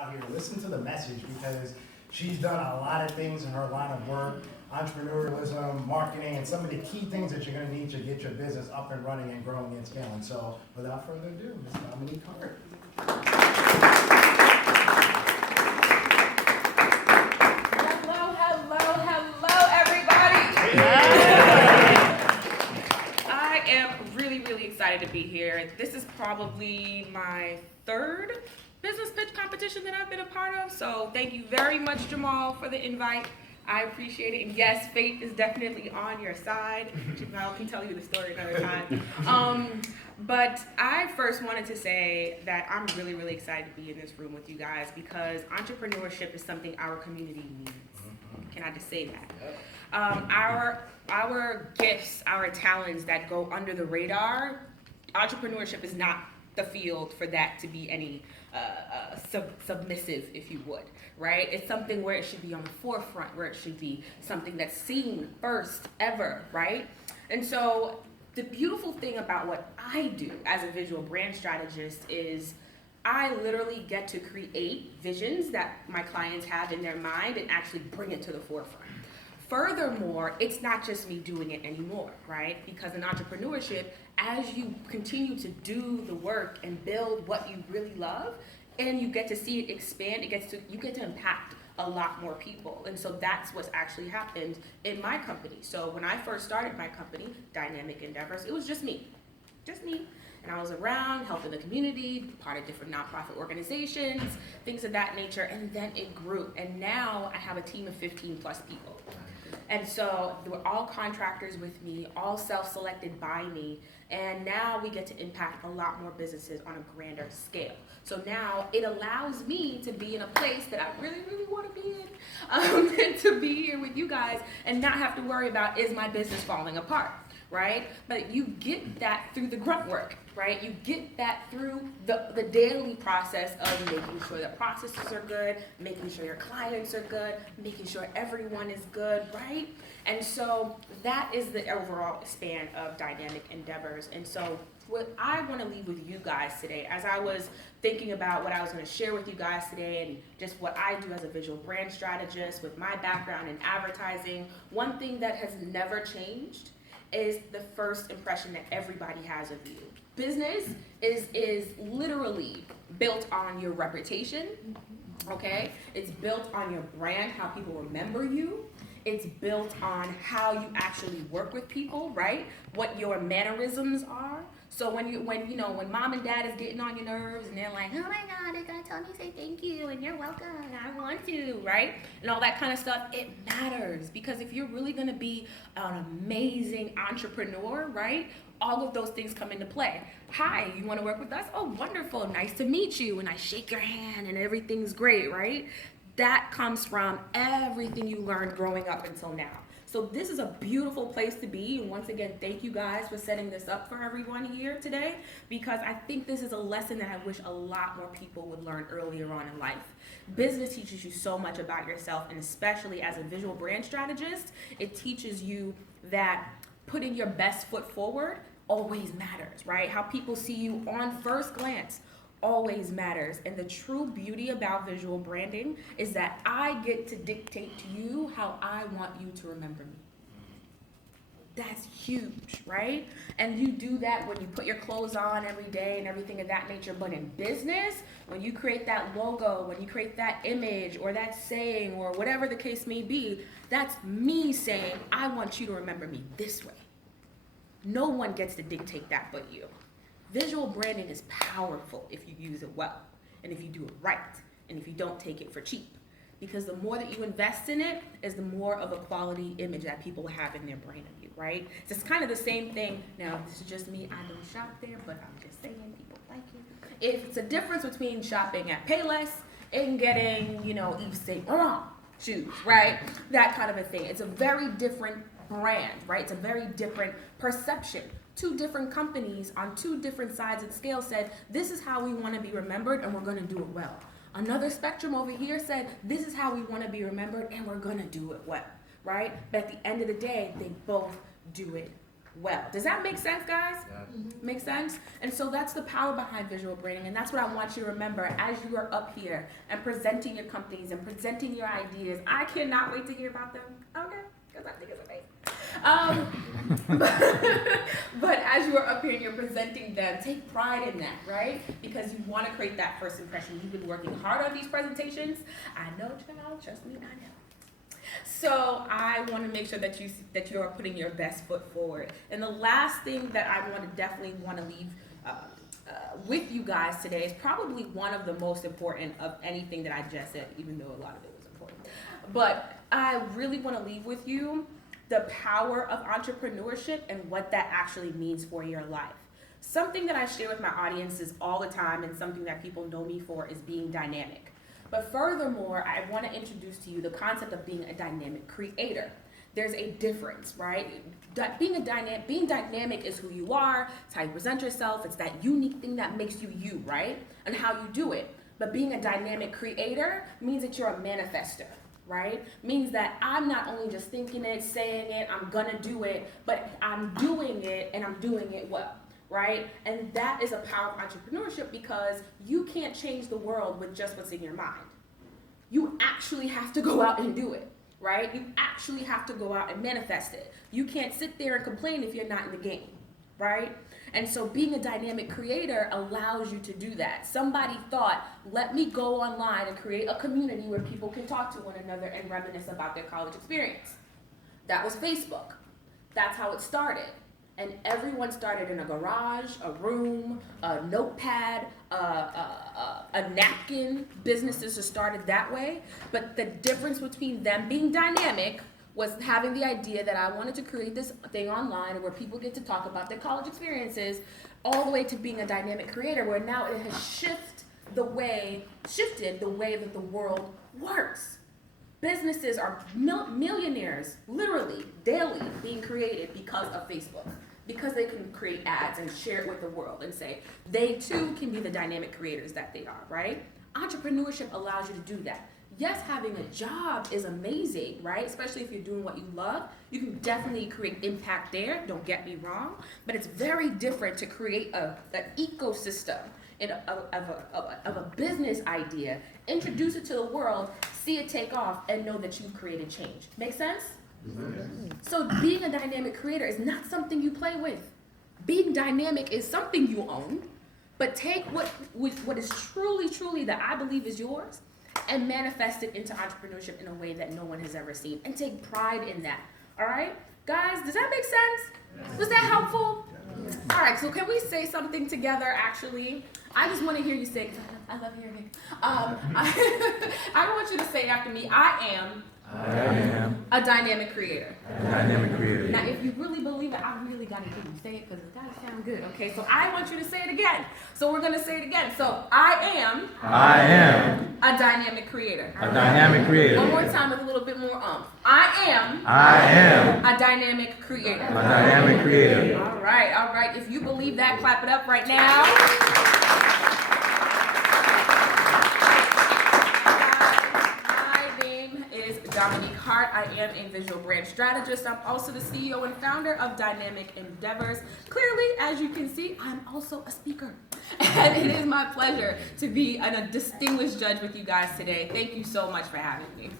out here, listen to the message, because she's done a lot of things in her line of work, entrepreneurialism, marketing, and some of the key things that you're going to need to get your business up and running and growing and scaling. So without further ado, Ms. Dominique Hart. Hello, everybody. I am really excited to be here. This is probably my third business pitch competition that I've been a part of, so thank you very much, Jamal, for the invite. I appreciate it, and yes, fate is definitely on your side. Jamal can tell you the story another time. But I first wanted to say that I'm really excited to be in this room with you guys, because entrepreneurship is something our community needs. Can I just say that? Our gifts, our talents that go under the radar, entrepreneurship is not the field for that to be any submissive, if you would, right? It's something where it should be on the forefront, where it should be something that's seen first ever, right? And so the beautiful thing about what I do as a visual brand strategist is I literally get to create visions that my clients have in their mind and actually bring it to the forefront. Furthermore, it's not just me doing it anymore, right? Because in entrepreneurship, as you continue to do the work and build what you really love, and you get to see it expand, you get to impact a lot more people. And so that's what's actually happened in my company. So when I first started my company, Dynamic Endeavors, it was just me. And I was around helping the community, part of different nonprofit organizations, things of that nature, and then it grew. And now I have a team of 15 plus people. And so they were all contractors with me, all self-selected by me, and now we get to impact a lot more businesses on a grander scale. So now it allows me to be in a place that I really want to be in, and to be here with you guys and not have to worry about, is my business falling apart, right? But you get that through the grunt work, right? You get that through the daily process of making sure that processes are good, making sure your clients are good, making sure everyone is good, right? And so that is the overall span of Dynamic Endeavors. And so what I want to leave with you guys today, as I was thinking about what I was going to share with you guys today and just what I do as a visual brand strategist with my background in advertising, one thing that has never changed is the first impression that everybody has of you. Business is literally built on your reputation, okay? It's built on your brand, how people remember you. It's built on how you actually work with people, right? What your mannerisms are. So when mom and dad is getting on your nerves and they're like, oh my God, they're gonna tell me to say thank you and you're welcome and I want to, right? And all that kind of stuff, it matters, because if you're really gonna be an amazing entrepreneur, right? All of those things come into play. Hi, you wanna work with us? Oh, wonderful, nice to meet you. And I shake your hand and everything's great, right? That comes from everything you learned growing up until now. So this is a beautiful place to be. And once again, thank you guys for setting this up for everyone here today, because I think this is a lesson that I wish a lot more people would learn earlier on in life. Business teaches you so much about yourself, and especially as a visual brand strategist, it teaches you that putting your best foot forward always matters, right? How people see you on first glance always matters. And the true beauty about visual branding is that I get to dictate to you how I want you to remember me. That's huge, right? And you do that when you put your clothes on every day and everything of that nature. But in business, when you create that logo, when you create that image or that saying or whatever the case may be, that's me saying, I want you to remember me this way. No one gets to dictate that but you. Visual branding is powerful if you use it well, and if you do it right, and if you don't take it for cheap. Because the more that you invest in it, is the more of a quality image that people have in their brain of you, right? So it's kind of the same thing. Now, this is just me. I don't shop there, but I'm just saying people like you. It's a difference between shopping at Payless and getting, Yves Saint Laurent shoes, right? That kind of a thing. It's a very different brand, right? It's a very different perception. Two different companies on two different sides of the scale said, this is how we want to be remembered and we're going to do it well. Another spectrum over here said, this is how we want to be remembered and we're going to do it well, right? But at the end of the day, they both do it well. Does that make sense, guys? Make sense? And so that's the power behind visual branding, and that's what I want you to remember as you are up here and presenting your companies and presenting your ideas. I cannot wait to hear about them, okay? Because I think it's amazing. But as you are up here and you're presenting them, take pride in that, right? Because you want to create that first impression. You've been working hard on these presentations. I know, child, trust me, I know. So I want to make sure that you are putting your best foot forward. And the last thing that I definitely want to leave with you guys today is probably one of the most important of anything that I just said, even though a lot of it was important. But I really want to leave with you the power of entrepreneurship and what that actually means for your life. Something that I share with my audiences all the time, and something that people know me for, is being dynamic. But furthermore, I want to introduce to you the concept of being a dynamic creator. There's a difference, right? Being dynamic is who you are, it's how you present yourself, it's that unique thing that makes you you, right? And how you do it. But being a dynamic creator means that you're a manifester, right? Means that I'm not only just thinking it, saying it, I'm gonna do it, but I'm doing it, and I'm doing it well. Right? And that is a power of entrepreneurship, because you can't change the world with just what's in your mind. You actually have to go out and do it, right? You actually have to go out and manifest it. You can't sit there and complain if you're not in the game, right? And so being a dynamic creator allows you to do that. Somebody thought, let me go online and create a community where people can talk to one another and reminisce about their college experience. That was Facebook. That's how it started. And everyone started in a garage, a room, a notepad, a napkin. Businesses are started that way. But the difference between them being dynamic was having the idea that I wanted to create this thing online where people get to talk about their college experiences, all the way to being a dynamic creator, where now it has shifted the way that the world works. Businesses are millionaires, literally, daily being created because of Facebook. Because they can create ads and share it with the world and say they too can be the dynamic creators that they are, right? Entrepreneurship allows you to do that. Yes, having a job is amazing, right? Especially if you're doing what you love. You can definitely create impact there, don't get me wrong. But it's very different to create an ecosystem of a business idea, introduce it to the world, see it take off, and know that you've created change. Make sense? So being a dynamic creator is not something you play with. Being dynamic is something you own, but take what is truly that I believe is yours and manifest it into entrepreneurship in a way that no one has ever seen, and take pride in that. All right? Guys, does that make sense? Was that helpful? All right, so can we say something together, actually? I just want to hear you say it. I love hearing it. I want you to say after me, I am a dynamic creator. A dynamic creator. Now, if you really believe it, I really got to hear you say it, because it got to sound good, okay? So I want you to say it again. So we're going to say it again. So I am a dynamic creator. A dynamic creator. One more time with a little bit more I am a dynamic creator. A dynamic creator. All right. If you believe that, clap it up right now. Dominique Hart. I am a visual brand strategist. I'm also the CEO and founder of Dynamic Endeavors. Clearly, as you can see, I'm also a speaker. And it is my pleasure to be a distinguished judge with you guys today. Thank you so much for having me.